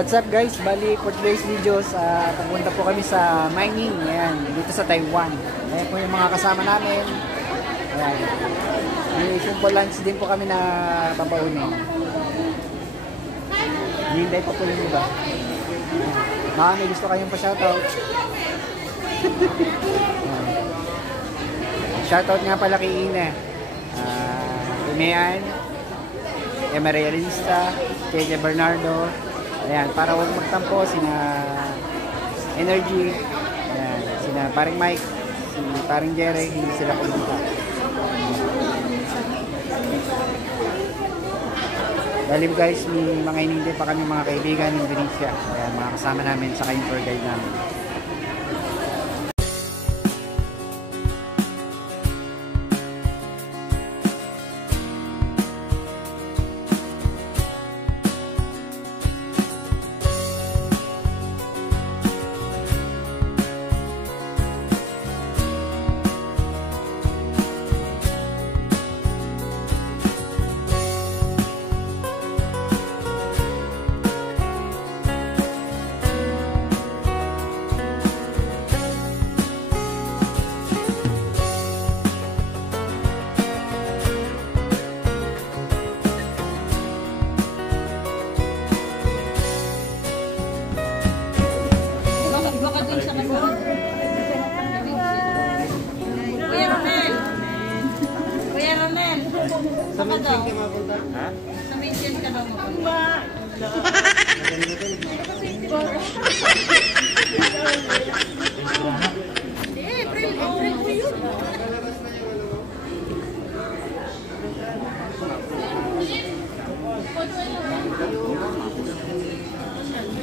What's up guys? Bali for today's videos, pupunta po kami sa mining. Ayan, dito sa Taiwan. Ayan po yung mga kasama namin. Ayan. May simple lunch din po kami na babaunin. Hinday pa po yung iba. Baka may gusto kayong pa-shoutout. Shoutout nga pala kay Ina. Imean, Emerealista, Kaya Bernardo. Ayan, para huwag magtampo, sina Energy, ayan, sina paring Mike, si paring Jerry, hindi sila pumunta. Dalim guys, may mga inindi pa kami mga kaibigan ng Indonesia. Ayan, mga kasama namin sa kayong tour guide namin. Sa Minchen ka mapunta? Ha? Sa Minchen ka daw mapunta. April po yun.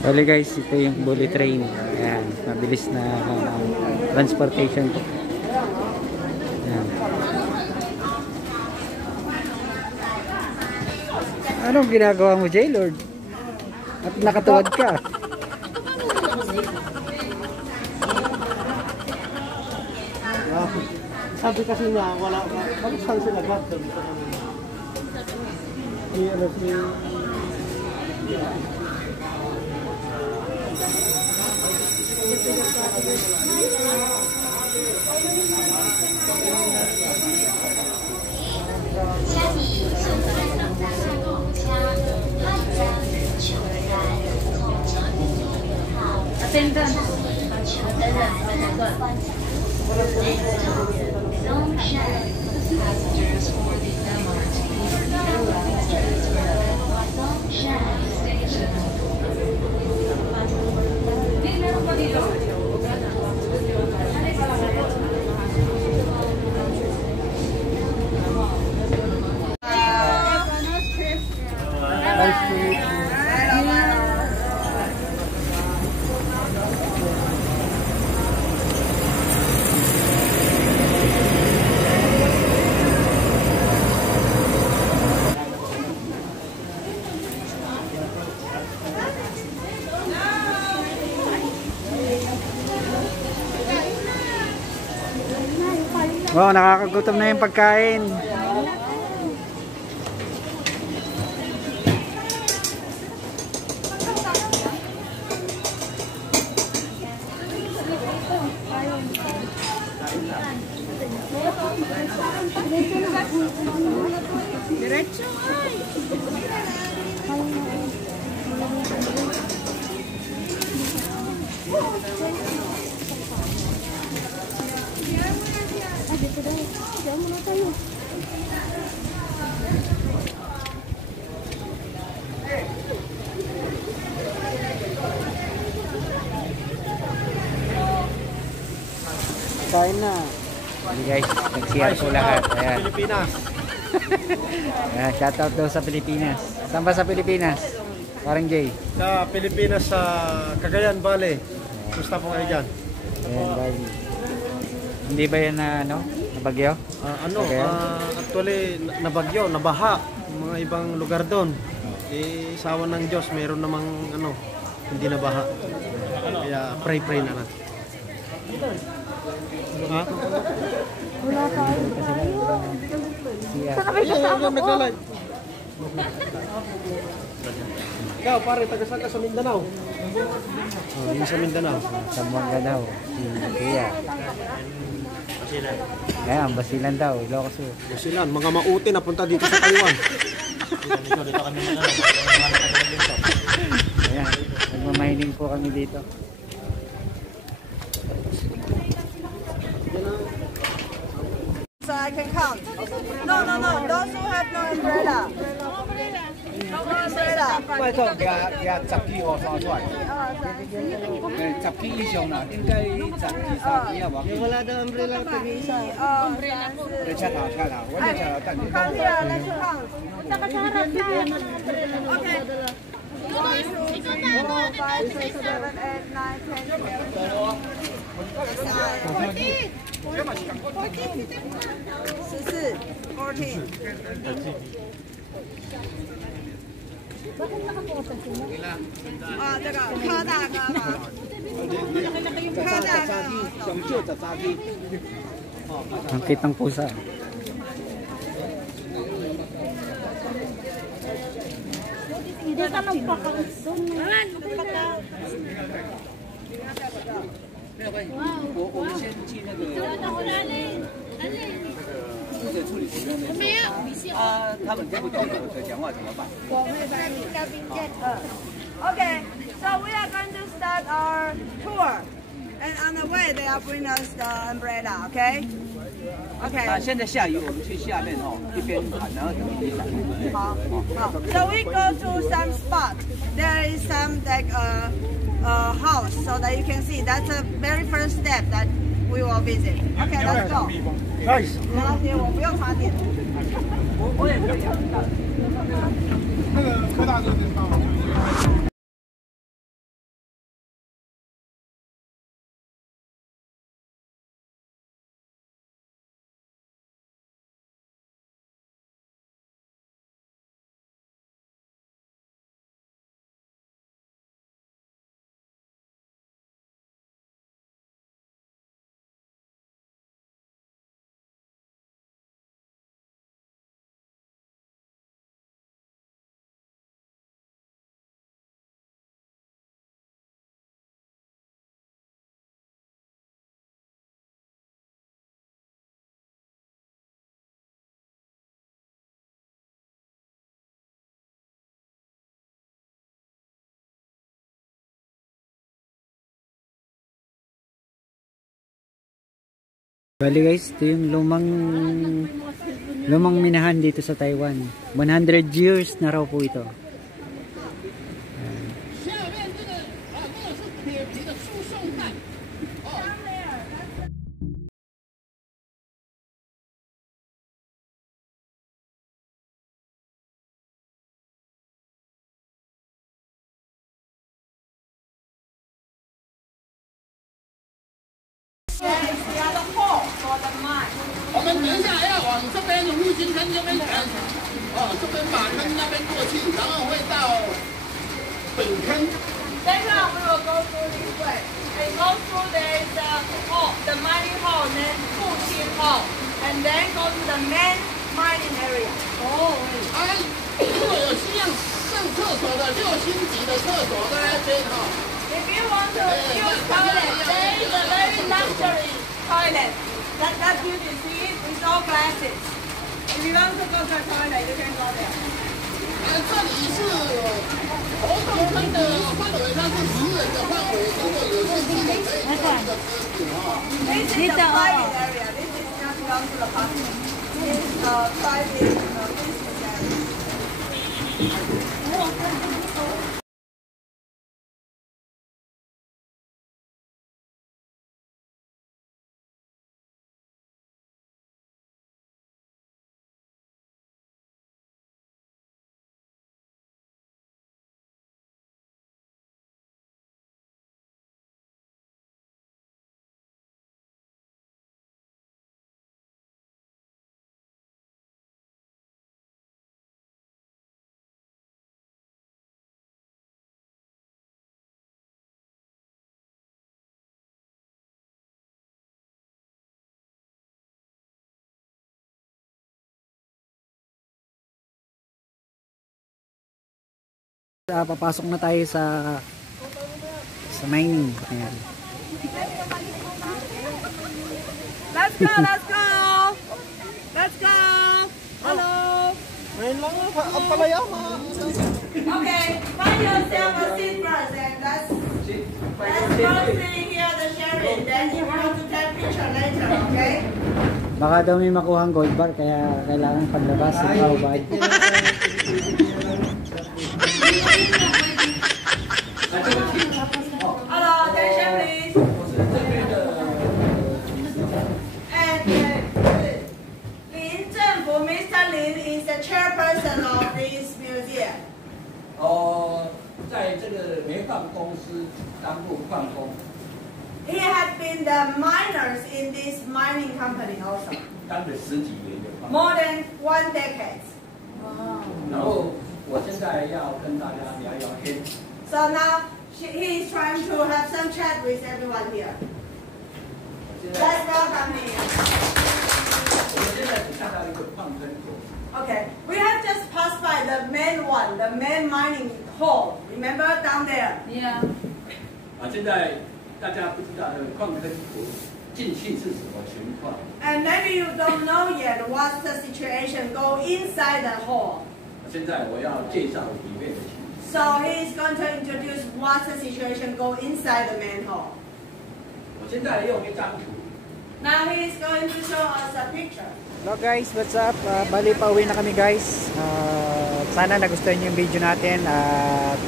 Bali guys, ito yung bullet train. Ayan, mabilis na transportation po. Ayan. Anong ginagawa mo, J-Lord? At nakatuwad ka. Sabi kasi niya, wala ka. Bakit saan sila gato? Ano si... Attendance. Wow, nakakagutom na yung pagkain. Diretso ay. Diyan muna tayo. Kain na. Hindi guys, nag-share po lahat. Ayan. Pilipinas. Ayan, shoutout daw sa Pilipinas. Saan ba sa Pilipinas? Parang Jay. Sa Pilipinas, sa Cagayan Valley. Gusto po kayo dyan? Ayan, Bali. Hindi ba yan na ano? Nabagyo? Actually, nabagyo, nabaha. Mga ibang lugar doon. Sa awan ng Diyos, mayroon namang hindi nabaha. Kaya pray na lang. Ha? Wala tayo. Siya. Saan kami kasama ko? Ikaw, pare, taga-saan ka sa Mindanao? Oh, yun sa Mindanao. Zamboanga daw. Kaya. Ayan, Basilan daw. Ilocos. Basilan, mga mauti na punta dito sa Taiwan. Ayan, nagmamining po kami dito. So I can count. No. Those who have no umbrella. No umbrella. 外头给他十支我刷出来，十支以上啦，應該十支三支啊，冇。 Wala daw umbrella pag-iisa. 你車頭，我哋車頭等你。 Count here. Let's count. Okay. 5, 6, 7, 8, 9, 10, 14. 啊，这个柯大哥吗？柯大哥。上少13支。 Ang cute ng pusa. Hindi ka magpakausong. 没有关系，我们先去那个负责处理这边的。没有。他们听不懂我的讲话怎么办？ Okay, so we are going to start our tour, and on the way they are bring us the umbrella. Okay. 啊， Okay. 现在下雨，我们去下面哦，一边喊，然后等雨伞。好。So we go to some spot. There is some like house, so that you can see. That's the very first step that we will visit. Okay, let's go. Guys, 拿铁，我不用插电。我也可以。那个柯大哥得帮我。Bali guys, ito yung lumang minahan dito sa Taiwan. 100 years na raw po ito. There is the other hole for the mine. 我们等一下要往这边入金坑这边转，这边马坑那边过去，然后会到本坑。 Later on we will go through this way. And go through there is the hole, the mining hole, and then Fuqin hole, and then go to the main mining area. 如果有需要上厕所的6星级的厕所在那边哈。 If you want to use toilet, there is a very luxury toilet. That you can see it with all glasses. If you want to go to the toilet, you can go there. 这里是活动坑的范围，它是10人的范围，如果有兴趣的可以上这个车子哈。 This is the private area. This is not belong to the public. This is private business area. Papasok na tayo sa mining. Ayan. Let's go, let's go! Let's go! Hello! Ngayon lang ang palaya Okay, find yourself a seat first and let's first thing here the sharing. Then you want to take picture later, okay? Baka daw may makuhang gold bar kaya kailangan paglabas ikaw bag. Hello, attention please. And Lin Zhenfu, Mr. Lin is the chairperson of this museum. 在这个煤矿公司当过矿工， He had been the miners in this mining company also, 当了10几年的矿工。 more than 1 decade. 然后我现在要跟大家聊聊天。 So now he is trying to have some chat with everyone here. 现在 Let's welcome him. 我们现在只看到一个矿坑口， Okay, we have just passed by the main one, the main mining hall. Remember down there? Yeah. 现在大家不知道那个矿坑口进去是什么情况。 And maybe you don't know yet what's the situation go inside the hall. 现在我要介绍里面的情况。 So he is going to introduce what's the situation go inside the main hall. 我现在用一张图， Now he is going to show us a picture. Hello guys, what's up? Bali pauwi na kami guys. Sana nagustuhan niyo yung video natin at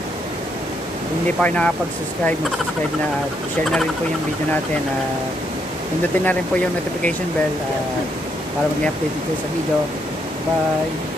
hindi pa kayo nakapag-subscribe, mag-subscribe na at share na rin po yung video natin at pindutin na rin po yung notification bell para mag-update dito sa video. Bye!